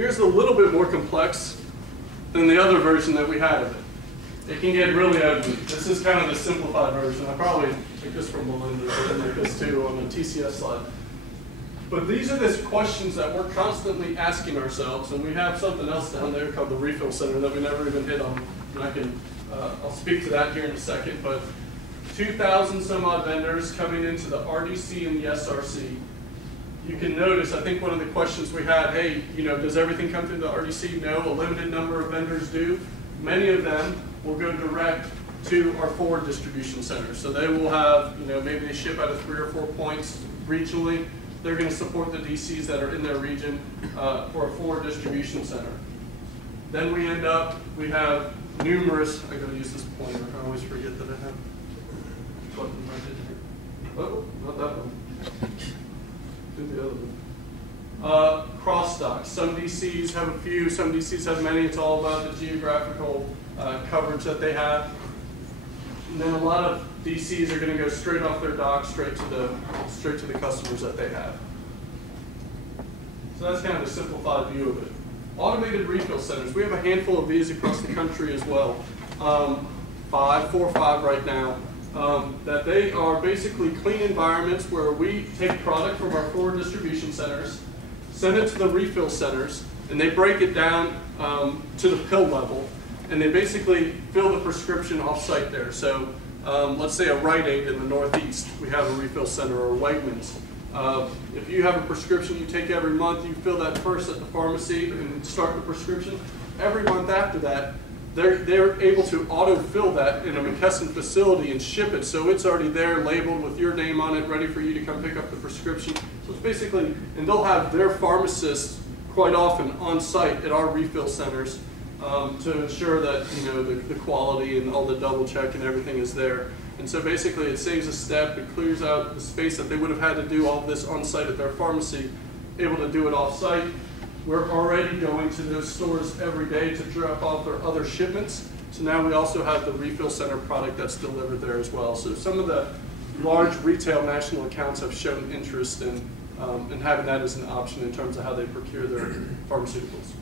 Here's a little bit more complex than the other version that we had of it. It can get really ugly. This is kind of the simplified version. I probably took this from Melinda, but then like this too on the TCS slide. But these are the questions that we're constantly asking ourselves, and we have something else down there called the refill center that we never even hit on. And I'll speak to that here in a second. But 2,000 some odd vendors coming into the RDC and the SRC. You can notice, I think one of the questions we had, hey, does everything come through the RDC? No, a limited number of vendors do. Many of them will go direct to our forward distribution centers. So they will have, maybe they ship out of 3 or 4 points regionally. They're going to support the DCs that are in their region for a forward distribution center. Then we have numerous, I gotta use this pointer, I always forget that I have button right here. Oh, not that one. Do the other one. Cross stocks. Some DCs have a few, some DCs have many. It's all about the geographical coverage that they have. And then a lot of DCs are going to go straight off their dock, straight to the customers that they have. So that's kind of a simplified view of it. Automated refill centers. We have a handful of these across the country as well. 4 or 5 right now. That they are basically clean environments where we take product from our forward distribution centers, send it to the refill centers, and they break it down to the pill level, and they basically fill the prescription off-site there. So let's say a Rite Aid in the Northeast, we have a refill center, or Wegmans. If you have a prescription you take every month, you fill that first at the pharmacy and start the prescription. Every month after that, they're able to auto-fill that in a McKesson facility and ship it, so it's already there, labeled with your name on it, ready for you to come pick up the prescription. So it's basically, and they'll have their pharmacists quite often on site at our refill centers to ensure that the quality and all the double check and everything is there. And so basically it saves a step, it clears out the space that they would have had to do all this on site at their pharmacy, able to do it off site. We're already going to those stores every day to drop off their other shipments. So now we also have the refill center product that's delivered there as well. So some of the large retail national accounts have shown interest in having that as an option in terms of how they procure their pharmaceuticals.